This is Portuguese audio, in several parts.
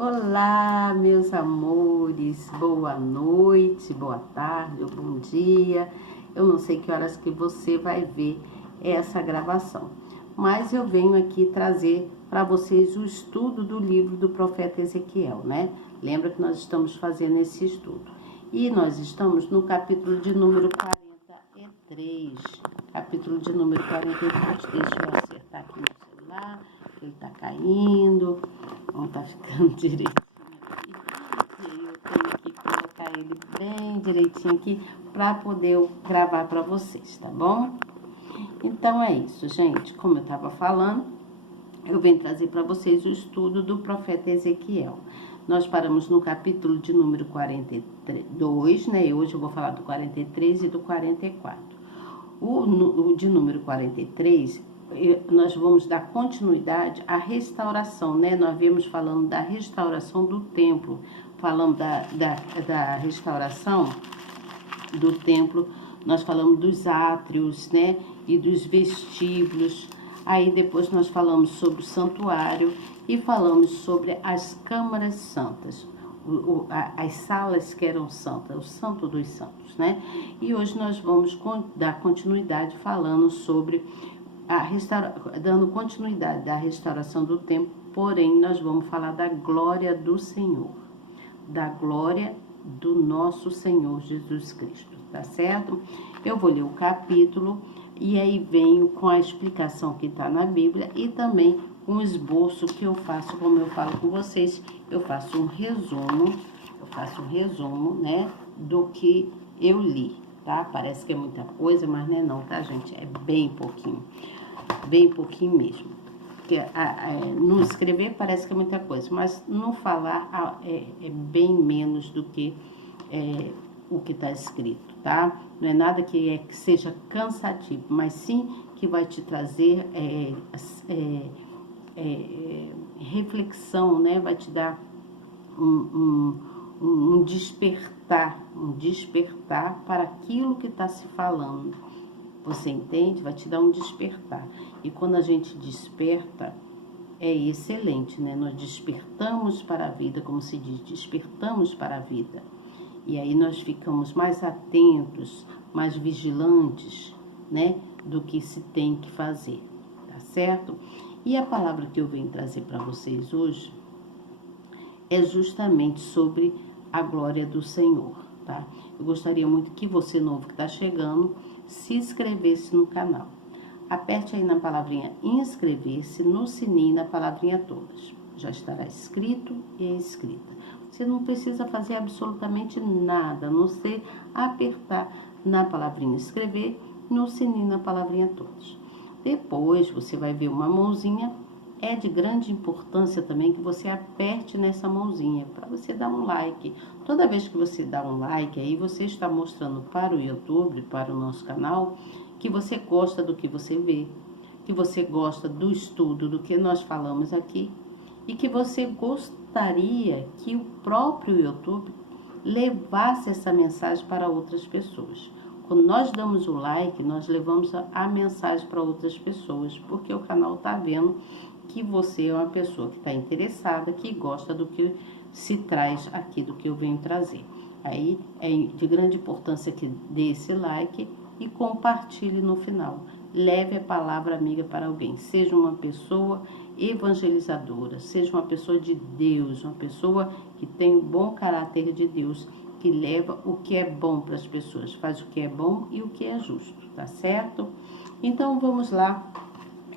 Olá, meus amores, boa noite, boa tarde ou bom dia. Eu não sei que horas que você vai ver essa gravação, mas eu venho aqui trazer para vocês o estudo do livro do profeta Ezequiel, né? Lembra que nós estamos fazendo esse estudo. E nós estamos no capítulo de número 43. Capítulo de número 43. Deixa eu acertar aqui no celular, que ele tá caindo. Não tá ficando direitinho aqui. E aí eu tenho que colocar ele bem direitinho aqui para poder gravar para vocês, tá bom? Então é isso, gente. Como eu estava falando, eu venho trazer para vocês o estudo do profeta Ezequiel. Nós paramos no capítulo de número 42, né? E hoje eu vou falar do 43 e do 44. O de número 43, nós vamos dar continuidade à restauração, né? Nós viemos falando da restauração do templo, falamos da restauração do templo, nós falamos dos átrios, né? E dos vestíbulos. Aí depois nós falamos sobre o santuário e falamos sobre as câmaras santas, as salas que eram santas, o santo dos santos, né? E hoje nós vamos dar continuidade falando sobre dando continuidade da restauração do templo, porém nós vamos falar da glória do Senhor, da glória do nosso Senhor Jesus Cristo, tá certo? Eu vou ler o capítulo e aí venho com a explicação que está na Bíblia e também um esboço que eu faço, como eu falo com vocês, eu faço um resumo, né, do que eu li, tá? Parece que é muita coisa, mas não é não, tá, gente? É bem pouquinho mesmo. Porque no escrever parece que é muita coisa, mas no falar é bem menos do que o que está escrito, tá? Não é nada que seja cansativo, mas sim que vai te trazer reflexão, né? Vai te dar um despertar para aquilo que está se falando. Você entende? Vai te dar um despertar. E quando a gente desperta, é excelente, né? Nós despertamos para a vida, como se diz, despertamos para a vida. E aí nós ficamos mais atentos, mais vigilantes, né? Do que se tem que fazer, tá certo? E a palavra que eu venho trazer para vocês hoje é justamente sobre a glória do Senhor, tá? Eu gostaria muito que você novo que está chegando se inscrevesse no canal. Aperte aí na palavrinha inscrever-se, no sininho, na palavrinha todas. Já estará escrito e escrita. Você não precisa fazer absolutamente nada, a não ser apertar na palavrinha inscrever, no sininho, na palavrinha todas. Depois você vai ver uma mãozinha. É de grande importância também que você aperte nessa mãozinha para você dar um like. Toda vez que você dá um like, aí você está mostrando para o YouTube, para o nosso canal, que você gosta do que você vê, que você gosta do estudo, do que nós falamos aqui, e que você gostaria que o próprio YouTube levasse essa mensagem para outras pessoas. Quando nós damos o like, nós levamos a mensagem para outras pessoas, porque o canal está vendo que você é uma pessoa que está interessada, que gosta do que se traz aqui, do que eu venho trazer. Aí é de grande importância que dê esse like e compartilhe no final. Leve a palavra amiga para alguém. Seja uma pessoa evangelizadora, seja uma pessoa de Deus, uma pessoa que tem o bom caráter de Deus, que leva o que é bom para as pessoas, faz o que é bom e o que é justo, tá certo? Então vamos lá.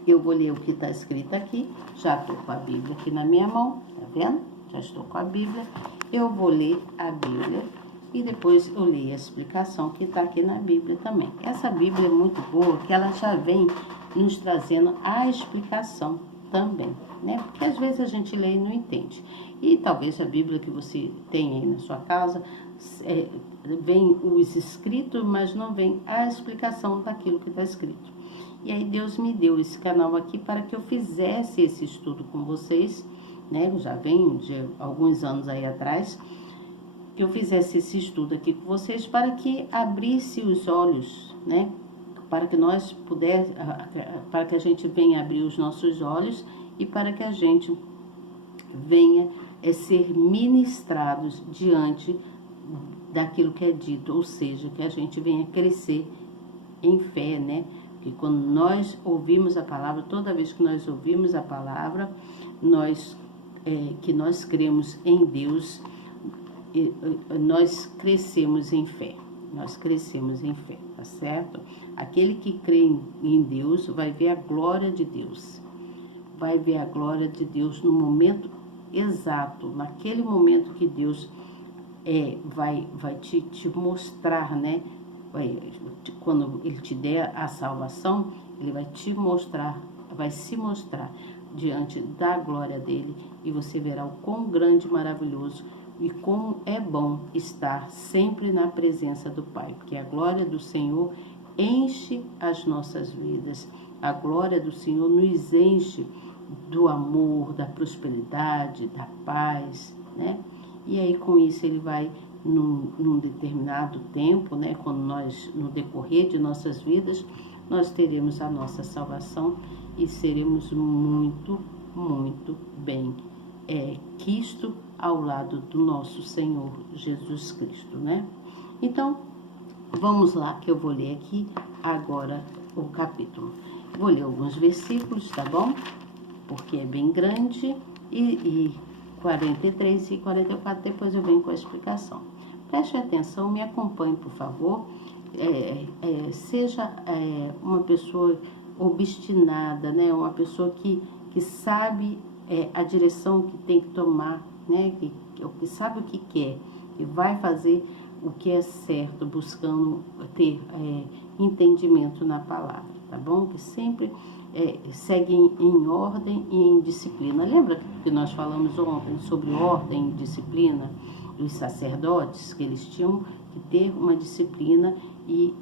Eu vou ler o que está escrito aqui. Já estou com a Bíblia aqui na minha mão, tá vendo? Já estou com a Bíblia. Eu vou ler a Bíblia e depois eu leio a explicação que está aqui na Bíblia também. Essa Bíblia é muito boa, que ela já vem nos trazendo a explicação também, né? Porque às vezes a gente lê e não entende. E talvez a Bíblia que você tem aí na sua casa, vem os escritos, mas não vem a explicação daquilo que está escrito. E aí Deus me deu esse canal aqui para que eu fizesse esse estudo com vocês, né? Eu já venho de alguns anos aí atrás, que eu fizesse esse estudo aqui com vocês para que abrisse os olhos, né? Para que nós para que a gente venha abrir os nossos olhos e para que a gente venha ser ministrados diante daquilo que é dito, ou seja, que a gente venha crescer em fé, né? Porque quando nós ouvimos a palavra, toda vez que nós ouvimos a palavra, que nós cremos em Deus, nós crescemos em fé. Nós crescemos em fé, tá certo? Aquele que crê em Deus vai ver a glória de Deus. Vai ver a glória de Deus no momento exato, naquele momento que Deus vai te mostrar, né? Quando Ele te der a salvação, Ele vai te mostrar, vai se mostrar diante da glória dEle, e você verá o quão grande e maravilhoso e como é bom estar sempre na presença do Pai, porque a glória do Senhor enche as nossas vidas, a glória do Senhor nos enche do amor, da prosperidade, da paz, né? E aí com isso Ele vai, num determinado tempo, né, quando nós, no decorrer de nossas vidas, nós teremos a nossa salvação e seremos muito, muito bem quisto ao lado do nosso Senhor Jesus Cristo, né? Então, vamos lá que eu vou ler aqui agora o capítulo. Vou ler alguns versículos, tá bom? Porque é bem grande, e 43 e 44, depois eu venho com a explicação. Preste atenção, me acompanhe, por favor. Seja uma pessoa obstinada, né? Uma pessoa que sabe a direção que tem que tomar, né? Que sabe o que quer, que vai fazer o que é certo, buscando ter entendimento na palavra, tá bom? Que sempre segue em ordem e em disciplina. Lembra que nós falamos ontem sobre ordem e disciplina dos sacerdotes, que eles tinham que ter uma disciplina e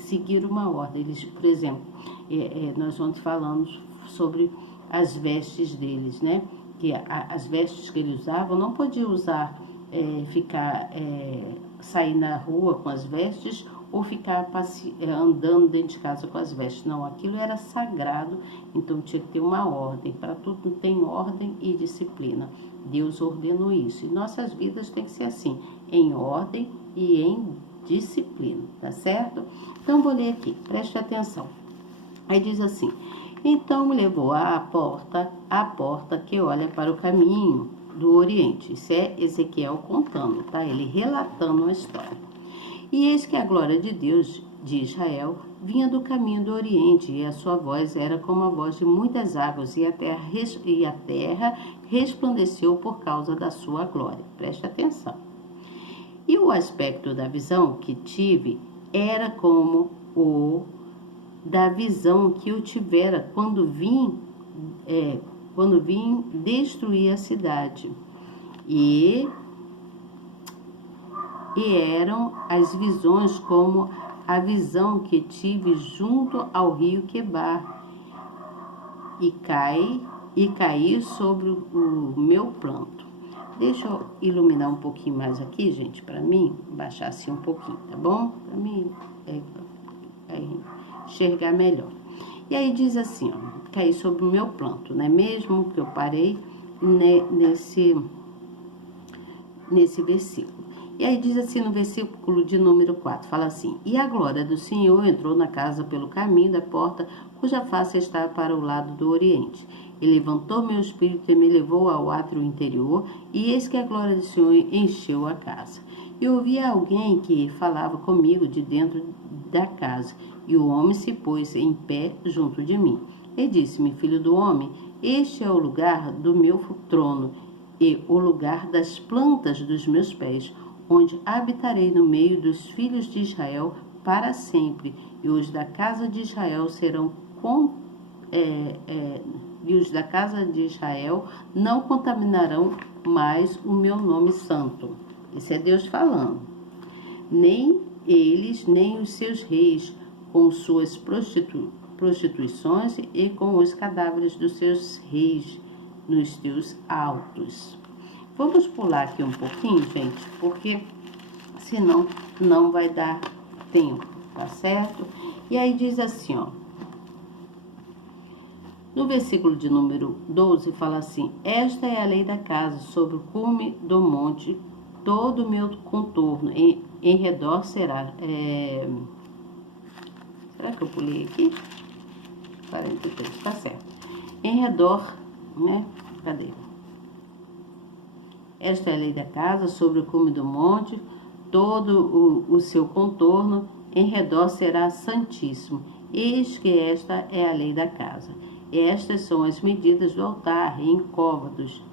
seguir uma ordem. Eles, por exemplo, nós ontem falamos sobre as vestes deles, né? Que as vestes que eles usavam, não podia usar, sair na rua com as vestes ou ficar andando dentro de casa com as vestes. Não, aquilo era sagrado, então tinha que ter uma ordem. Para tudo tem ordem e disciplina. Deus ordenou isso. E nossas vidas tem que ser assim, em ordem e em disciplina, tá certo? Então, vou ler aqui, preste atenção. Aí diz assim: então me levou à porta que olha para o caminho do Oriente. Isso é Ezequiel contando, tá? Ele relatando uma história. E eis que a glória de Deus de Israel vinha do caminho do Oriente, e a sua voz era como a voz de muitas águas, e a terra resplandeceu por causa da sua glória. Preste atenção. E o aspecto da visão que tive era como o da visão que eu tivera quando vim destruir a cidade. E eram as visões como a visão que tive junto ao rio Quebar, e caí sobre o meu planto. Deixa eu iluminar um pouquinho mais aqui, gente, para mim baixar assim um pouquinho, tá bom? Para mim enxergar melhor. E aí diz assim, ó, caí sobre o meu planto, né? Mesmo que eu parei nesse versículo. E aí diz assim no versículo de número 4, fala assim: e a glória do Senhor entrou na casa pelo caminho da porta, cuja face estava para o lado do Oriente. E levantou meu espírito e me levou ao átrio interior, e eis que a glória do Senhor encheu a casa. E ouvi alguém que falava comigo de dentro da casa, e o homem se pôs em pé junto de mim. E disse-me: filho do homem, este é o lugar do meu trono, e o lugar das plantas dos meus pés, onde habitarei no meio dos filhos de Israel para sempre, e os da casa de Israel não contaminarão mais o meu nome santo. Isso é Deus falando. Nem eles, nem os seus reis, com suas prostituições e com os cadáveres dos seus reis nos teus altos. Vamos pular aqui um pouquinho, gente, porque senão não vai dar tempo, tá certo? E aí diz assim, ó: No versículo de número 12 fala assim: esta é a lei da casa, sobre o cume do monte, todo o meu contorno, em redor será. Será que eu pulei aqui? 43, tá certo. Em redor, né? Cadê? Esta é a lei da casa, sobre o cume do monte, todo o seu contorno, em redor será santíssimo. Eis que esta é a lei da casa. Estas são as medidas do altar em côvados.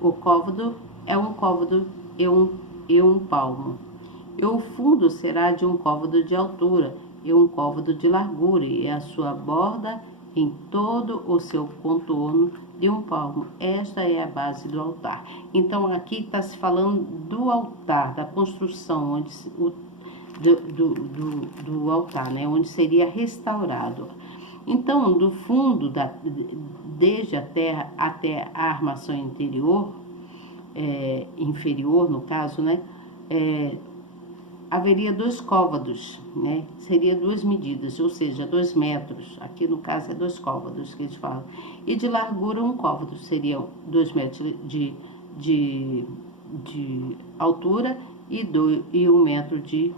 O côvado é um côvado e um palmo. E o fundo será de um côvado de altura e um côvado de largura, e a sua borda em todo o seu contorno de um palmo. Esta é a base do altar. Então, aqui está se falando do altar, da construção onde do altar, né? Onde seria restaurado. Então, do fundo, desde a terra até a armação inferior, no caso, né? Haveria 2 côvados, né? Seria 2 medidas, ou seja, 2 metros. Aqui no caso é 2 côvados que eles falam. E de largura 1 côvado, seriam 2 metros de altura e 1 metro de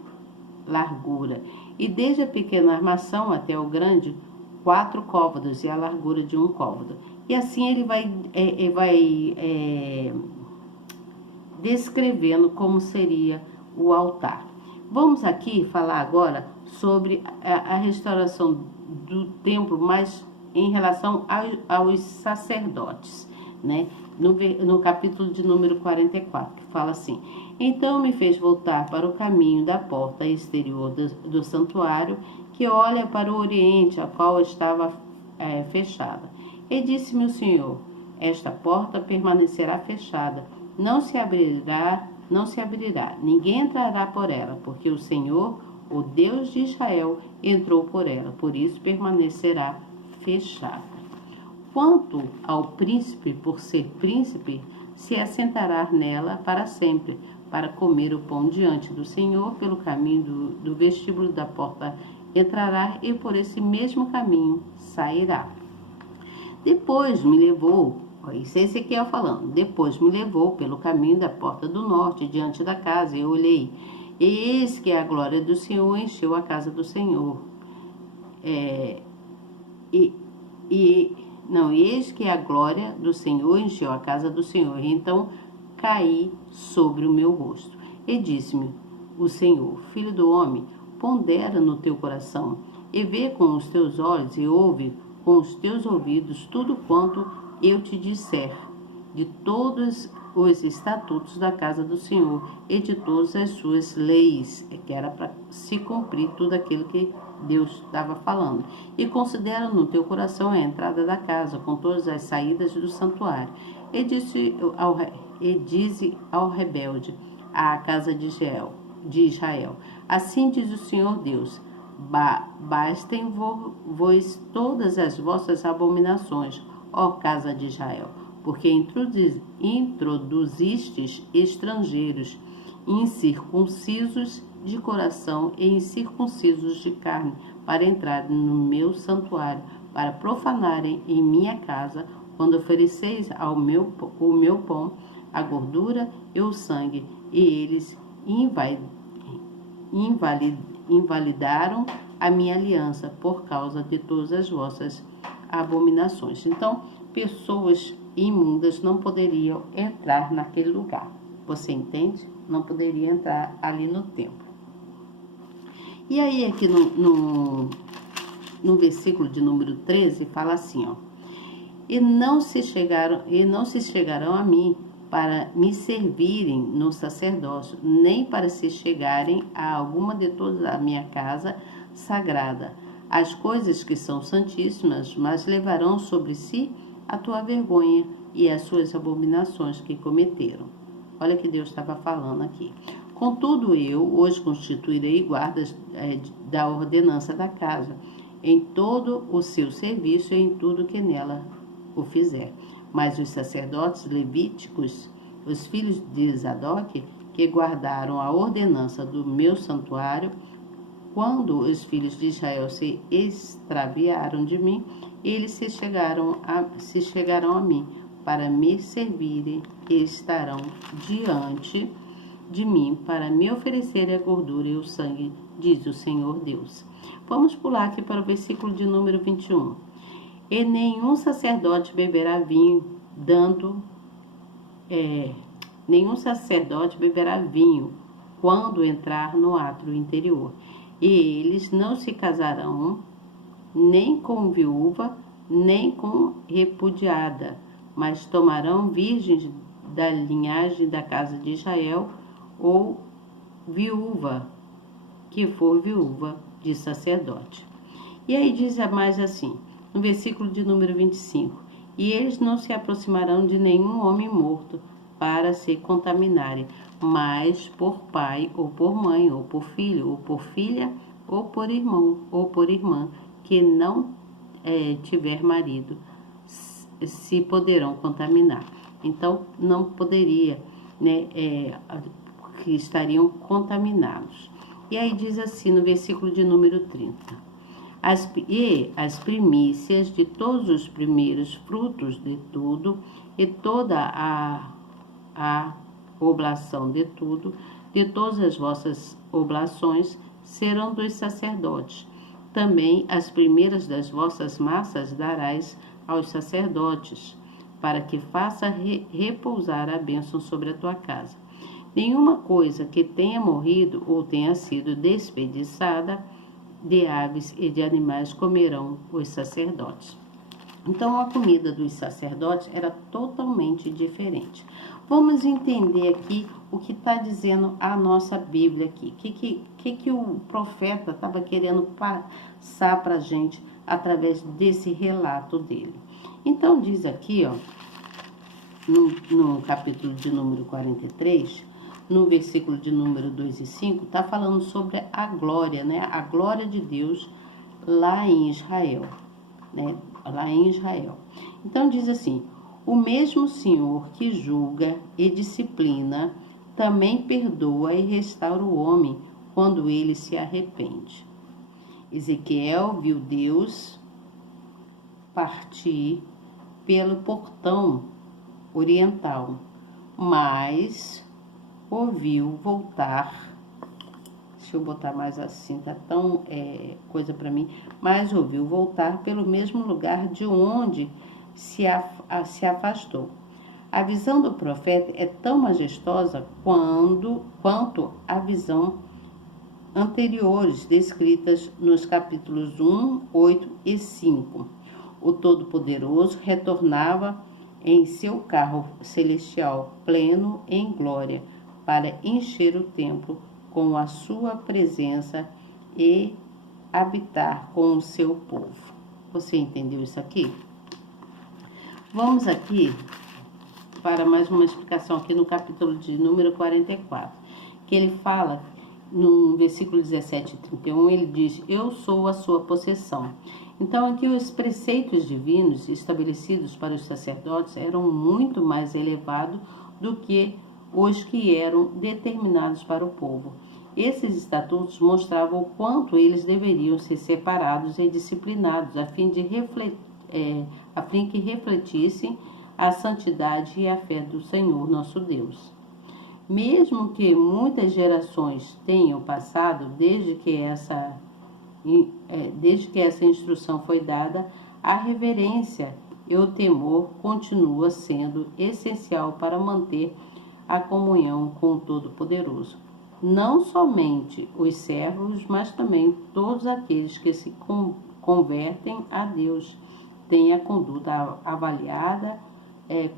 largura. E desde a pequena armação até o grande, 4 côvados e a largura de 1 côvado. E assim ele vai descrevendo como seria o altar. Vamos aqui falar agora sobre a restauração do templo, mas em relação aos sacerdotes, né? No capítulo de número 44, que fala assim: então me fez voltar para o caminho da porta exterior do santuário, que olha para o oriente, a qual estava fechada. E disse-me o Senhor: esta porta permanecerá fechada, não se abrirá, ninguém entrará por ela, porque o Senhor, o Deus de Israel, entrou por ela, por isso permanecerá fechada. Quanto ao príncipe, por ser príncipe, se assentará nela para sempre, para comer o pão diante do Senhor, pelo caminho do vestíbulo da porta entrará, e por esse mesmo caminho sairá. Depois me levou, isso é Ezequiel falando, depois me levou pelo caminho da porta do norte, diante da casa, e eu olhei, e eis que a glória do Senhor encheu a casa do Senhor. Eis que a glória do Senhor encheu a casa do Senhor. Então caí sobre o meu rosto. E disse-me o Senhor: filho do homem, pondera no teu coração, e vê com os teus olhos, e ouve com os teus ouvidos tudo quanto eu te disser, de todos os estatutos da casa do Senhor e de todas as suas leis, que era para se cumprir tudo aquilo que Deus estava falando. E considera no teu coração a entrada da casa, com todas as saídas do santuário. E dize ao rebelde, à casa de Israel: assim diz o Senhor Deus: bastem-vos todas as vossas abominações, ó casa de Israel, porque introduzistes estrangeiros, incircuncisos de coração e incircuncisos de carne, para entrarem no meu santuário, para profanarem em minha casa, quando ofereceis o meu pão, a gordura e o sangue, e eles invalidaram a minha aliança por causa de todas as vossas abominações. Então, pessoas imundas não poderiam entrar naquele lugar. Você entende? Não poderia entrar ali no templo. E aí aqui no versículo de número 13 fala assim, ó: e não se chegarão a mim para me servirem no sacerdócio, nem para se chegarem a alguma de toda a minha casa sagrada, as coisas que são santíssimas, mas levarão sobre si a tua vergonha e as suas abominações que cometeram. Olha que Deus estava falando aqui. Contudo, eu hoje constituirei guardas da ordenança da casa, em todo o seu serviço e em tudo que nela o fizer. Mas os sacerdotes levíticos, os filhos de Zadok, que guardaram a ordenança do meu santuário, quando os filhos de Israel se extraviaram de mim eles se chegarão a mim para me servirem e estarão diante de mim para me oferecerem a gordura e o sangue, diz o Senhor Deus. Vamos pular aqui para o versículo de número 21. E nenhum sacerdote beberá vinho, nenhum sacerdote beberá vinho quando entrar no átrio interior. E eles não se casarão nem com viúva, nem com repudiada, mas tomarão virgens da linhagem da casa de Israel, ou viúva, que for viúva de sacerdote. E aí diz mais assim, no versículo de número 25, e eles não se aproximarão de nenhum homem morto para se contaminarem, mas por pai, ou por mãe, ou por filho, ou por filha, ou por irmão, ou por irmã, que não tiver marido, se poderão contaminar. Então, não poderia, que estariam contaminados. E aí diz assim no versículo de número 30. As primícias de todos os primeiros frutos de tudo, e toda a oblação de tudo, de todas as vossas oblações, serão dos sacerdotes. Também as primeiras das vossas massas darás aos sacerdotes, para que faça repousar a bênção sobre a tua casa. Nenhuma coisa que tenha morrido ou tenha sido desperdiçada de aves e de animais comerão os sacerdotes. Então, a comida dos sacerdotes era totalmente diferente. Vamos entender aqui o que está dizendo a nossa Bíblia aqui. O que o profeta estava querendo passar para a gente através desse relato dele. Então, diz aqui, ó, no capítulo de número 43, no versículo de número 2 e 5, está falando sobre a glória, né? A glória de Deus lá em Israel, né? Lá em Israel. Então diz assim, o mesmo Senhor que julga e disciplina, também perdoa e restaura o homem quando ele se arrepende. Ezequiel viu Deus partir pelo portão oriental, mas ouviu voltar. Deixa eu botar mais assim, tá tão coisa para mim. Mas ouviu voltar pelo mesmo lugar de onde se afastou. A visão do profeta é tão majestosa quanto a visão anteriores descritas nos capítulos 1, 8 e 5. O Todo-Poderoso retornava em seu carro celestial pleno em glória para encher o templo com a sua presença e habitar com o seu povo. Você entendeu isso aqui? Vamos aqui para mais uma explicação aqui no capítulo de número 44, que ele fala no versículo 17 e 31, ele diz, eu sou a sua possessão. Então aqui os preceitos divinos estabelecidos para os sacerdotes eram muito mais elevados do que os que eram determinados para o povo. Esses estatutos mostravam o quanto eles deveriam ser separados e disciplinados, a fim que refletissem a santidade e a fé do Senhor nosso Deus. Mesmo que muitas gerações tenham passado desde que essa instrução foi dada, a reverência e o temor continua sendo essencial para manter a comunhão com o Todo-Poderoso. Não somente os servos, mas também todos aqueles que se convertem a Deus têm a conduta avaliada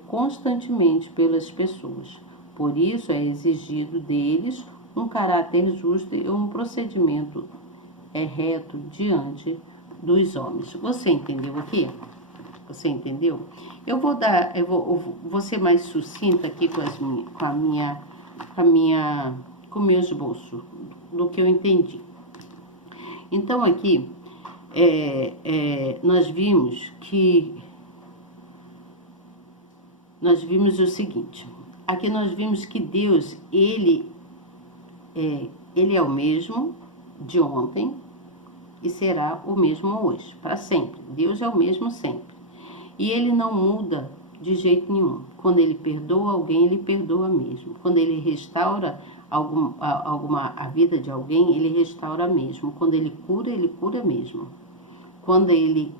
constantemente pelas pessoas. Por isso é exigido deles um caráter justo e um procedimento reto diante dos homens. Você entendeu aqui? Você entendeu? Eu vou ser mais sucinta aqui com meus esboços do que eu entendi. Então aqui nós vimos o seguinte. Aqui nós vimos que Deus ele é o mesmo de ontem, e será o mesmo hoje, para sempre. Deus é o mesmo sempre. E ele não muda de jeito nenhum. Quando ele perdoa alguém, ele perdoa mesmo. Quando ele restaura a vida de alguém, ele restaura mesmo. Quando ele cura mesmo. Quando ele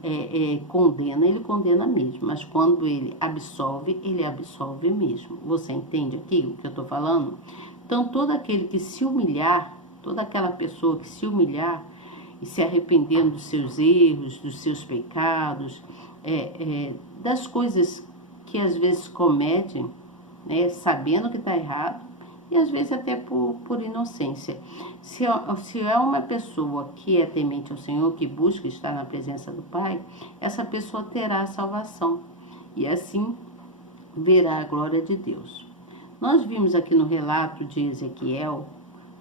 condena, ele condena mesmo. Mas quando ele absolve mesmo. Você entende aqui o que eu estou falando? Então, todo aquele que se humilhar, toda aquela pessoa que se humilhar e se arrependendo dos seus erros, dos seus pecados, das coisas que às vezes cometem, né, sabendo que está errado, e às vezes até por inocência. Se é uma pessoa que é temente ao Senhor, que busca estar na presença do Pai, essa pessoa terá a salvação e assim verá a glória de Deus. Nós vimos aqui no relato de Ezequiel,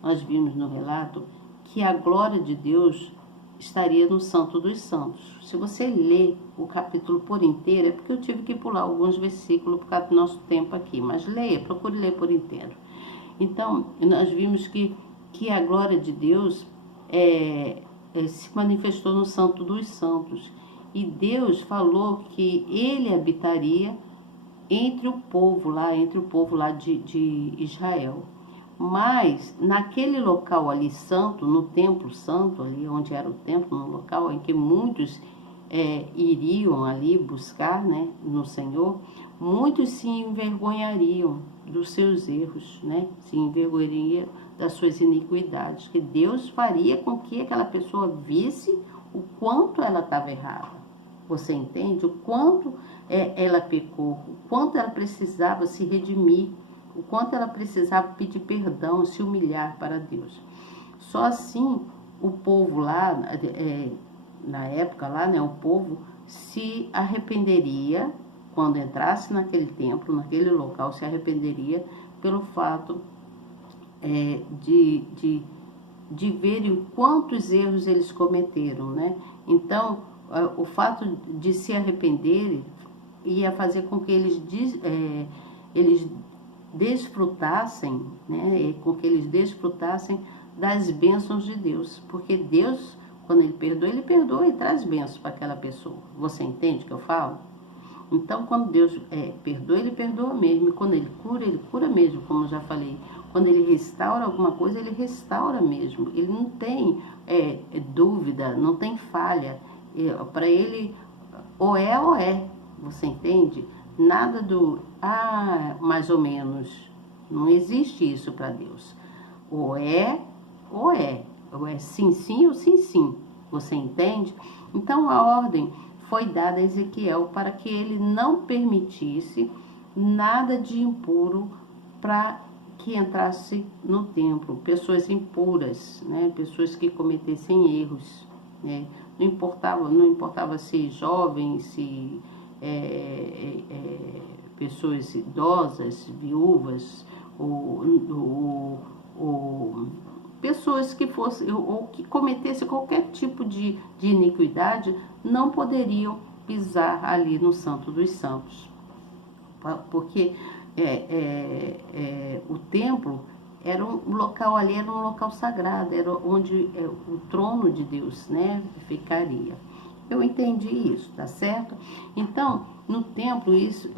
nós vimos no relato que a glória de Deus estaria no Santo dos Santos. Se você ler o capítulo por inteiro, é porque eu tive que pular alguns versículos por causa do nosso tempo aqui, mas leia, procure ler por inteiro. Então, nós vimos que a glória de Deus se manifestou no Santo dos Santos. E Deus falou que ele habitaria entre o povo lá de Israel. Mas, naquele local ali santo, no templo santo, ali onde era o templo, no local em que muitos iriam ali buscar, né, no Senhor, muitos se envergonhariam dos seus erros, né, se envergonhariam das suas iniquidades, que Deus faria com que aquela pessoa visse o quanto ela estava errada. Você entende? O quanto ela pecou, o quanto ela precisava se redimir, o quanto ela precisava pedir perdão, se humilhar para Deus. Só assim o povo lá, na época lá, né, o povo se arrependeria, quando entrasse naquele templo, naquele local, se arrependeria pelo fato de verem quantos erros eles cometeram, né? Então, o fato de se arrependerem ia fazer com que eles desfrutassem, né? Com que eles desfrutassem das bênçãos de Deus, porque Deus, quando ele perdoa e traz bênçãos para aquela pessoa. Você entende o que eu falo? Então, quando Deus perdoa, ele perdoa mesmo. E quando ele cura mesmo, como eu já falei. Quando ele restaura alguma coisa, ele restaura mesmo. Ele não tem dúvida, não tem falha. Para ele, ou é. Você entende? Nada do, mais ou menos. Não existe isso para Deus. Ou é. Ou é sim, sim ou sim, sim. Você entende? Então, a ordem foi dada a Ezequiel para que ele não permitisse nada de impuro para que entrasse no templo. Pessoas impuras, né? Pessoas que cometessem erros, né? Não importava se jovens, se pessoas idosas, viúvas, ou pessoas que fossem ou que cometessem qualquer tipo de iniquidade não poderiam pisar ali no Santo dos Santos, porque o templo era um local ali, era um local sagrado, era onde o trono de Deus, né, ficaria. Eu entendi isso, tá certo? Então, no templo, isso,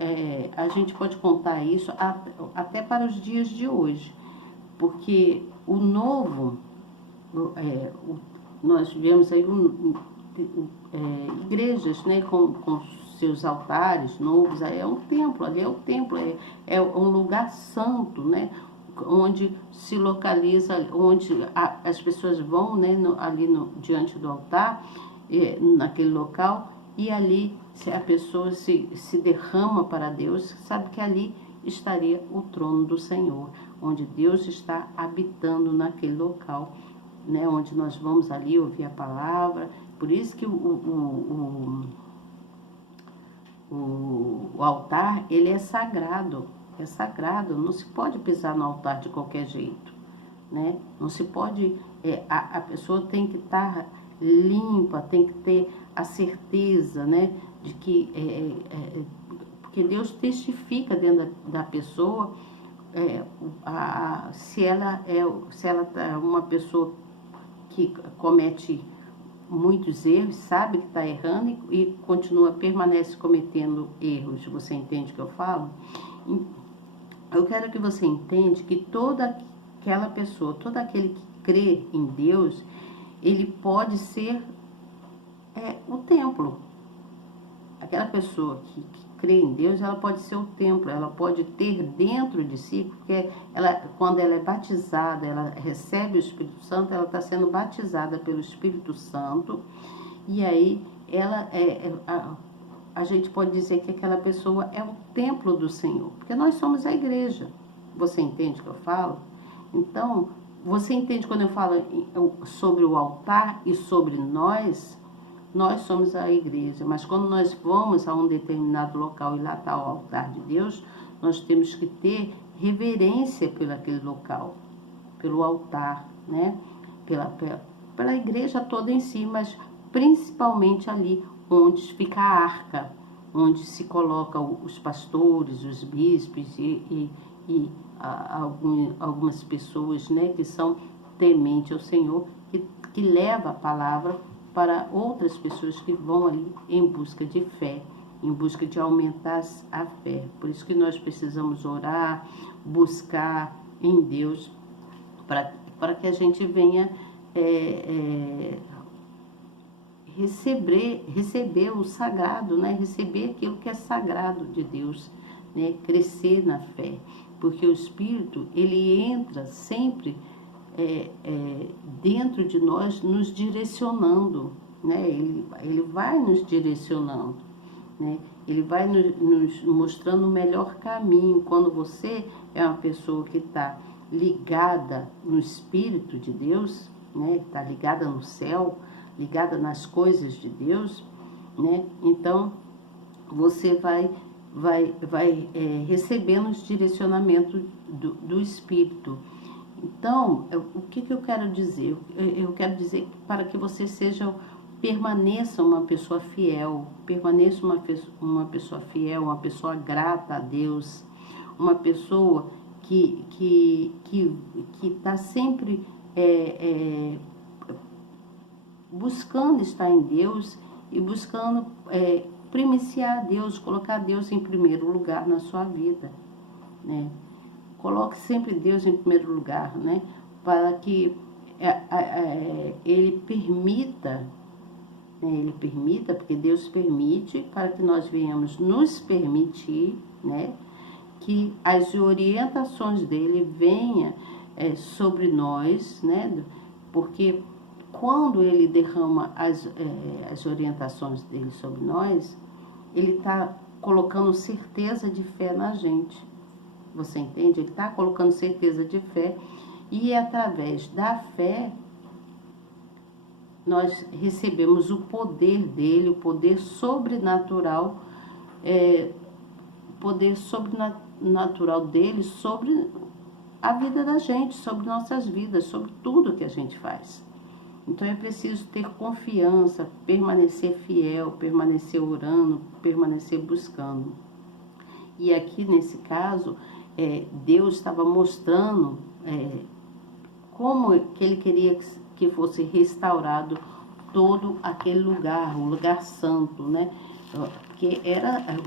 a gente pode contar isso até para os dias de hoje, porque o novo, nós vemos aí igrejas, né, com seus altares novos, é um templo, ali é o templo, é um lugar santo, né, onde se localiza, onde as pessoas vão, né, diante do altar, naquele local, e ali a pessoa se derrama para Deus, sabe que ali estaria o trono do Senhor, onde Deus está habitando naquele local, né, onde nós vamos ali ouvir a palavra. Por isso que o altar, ele é sagrado, não se pode pisar no altar de qualquer jeito, né? Não se pode, a pessoa tem que estar limpa, tem que ter a certeza, né, de que porque Deus testifica dentro da pessoa se ela é uma pessoa que comete muitos erros, sabe que está errando e continua, permanece cometendo erros. Você entende o que eu falo? Eu quero que você entenda que toda aquela pessoa, todo aquele que crê em Deus, ele pode ser o templo. Aquela pessoa que crê em Deus, ela pode ser o templo, ela pode ter dentro de si, porque quando ela é batizada, ela recebe o Espírito Santo, ela está sendo batizada pelo Espírito Santo, e aí a gente pode dizer que aquela pessoa é o templo do Senhor, porque nós somos a igreja. Você entende o que eu falo? Então, você entende quando eu falo sobre o altar e sobre nós somos a igreja, mas quando nós vamos a um determinado local e lá está o altar de Deus, nós temos que ter reverência por aquele local, pelo altar, né? Pela igreja toda em si, mas principalmente ali onde fica a arca, onde se colocam os pastores, os bispos e algumas pessoas, né, que são tementes ao Senhor, que leva a palavra para outras pessoas que vão ali em busca de fé, em busca de aumentar a fé. Por isso que nós precisamos orar, buscar em Deus, para que a gente venha receber o sagrado, né? Receber aquilo que é sagrado de Deus, né? Crescer na fé, porque o Espírito, ele entra sempre dentro de nós, nos direcionando, né? Ele vai nos direcionando, né? Ele vai nos mostrando o melhor caminho. Quando você é uma pessoa que está ligada no Espírito de Deus, né? Está ligada no céu, ligada nas coisas de Deus, né? Então você vai recebendo os direcionamentos do Espírito. Então, o que eu quero dizer? Eu quero dizer que para que você permaneça uma pessoa fiel, uma pessoa fiel, uma pessoa grata a Deus, uma pessoa que está sempre buscando estar em Deus e buscando primiciar Deus, colocar Deus em primeiro lugar na sua vida, né? Coloque sempre Deus em primeiro lugar, né? Para que Ele permita, porque Deus permite, para que nós venhamos nos permitir, né? Que as orientações dele venham sobre nós, né? Porque quando ele derrama as orientações dele sobre nós, ele está colocando certeza de fé na gente. Você entende? Ele está colocando certeza de fé e através da fé nós recebemos o poder dele, o poder sobrenatural, dele sobre a vida da gente, sobre nossas vidas, sobre tudo que a gente faz. Então é preciso ter confiança, permanecer fiel, permanecer orando, permanecer buscando. E aqui nesse caso, Deus estava mostrando como que ele queria que fosse restaurado todo aquele lugar, o lugar santo, né? Porque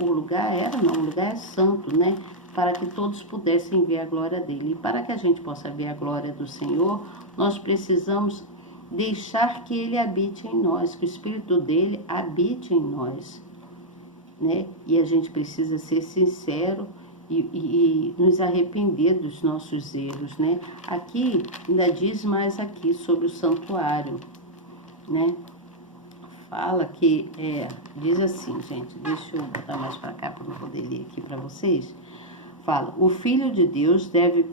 o lugar é santo, né? Para que todos pudessem ver a glória dele. E para que a gente possa ver a glória do Senhor, nós precisamos deixar que ele habite em nós, que o Espírito dele habite em nós, né? E a gente precisa ser sincero e nos arrepender dos nossos erros, né? Aqui, ainda diz mais aqui sobre o santuário, né? Fala que, diz assim, gente, deixa eu botar mais para cá para eu poder ler aqui para vocês. Fala, o Filho de Deus deve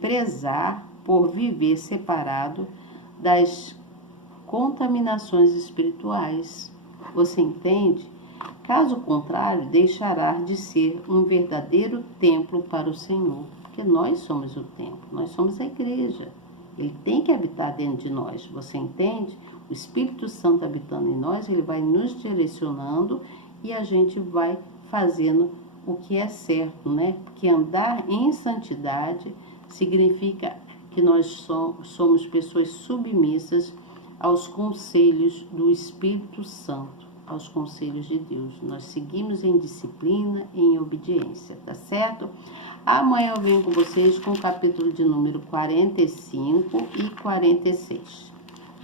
prezar por viver separado das contaminações espirituais. Você entende? Caso contrário, deixará de ser um verdadeiro templo para o Senhor, porque nós somos o templo, nós somos a igreja. Ele tem que habitar dentro de nós, você entende? O Espírito Santo habitando em nós, ele vai nos direcionando e a gente vai fazendo o que é certo, né? Porque andar em santidade significa que nós somos pessoas submissas aos conselhos do Espírito Santo, aos conselhos de Deus. Nós seguimos em disciplina e em obediência, tá certo? Amanhã eu venho com vocês com o capítulo de número 45 e 46.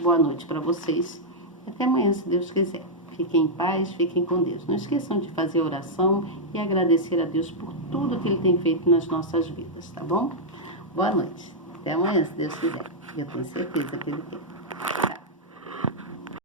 Boa noite para vocês. Até amanhã, se Deus quiser. Fiquem em paz, fiquem com Deus. Não esqueçam de fazer oração e agradecer a Deus por tudo que Ele tem feito nas nossas vidas, tá bom? Boa noite. Até amanhã, se Deus quiser. Eu tenho certeza que Ele quer.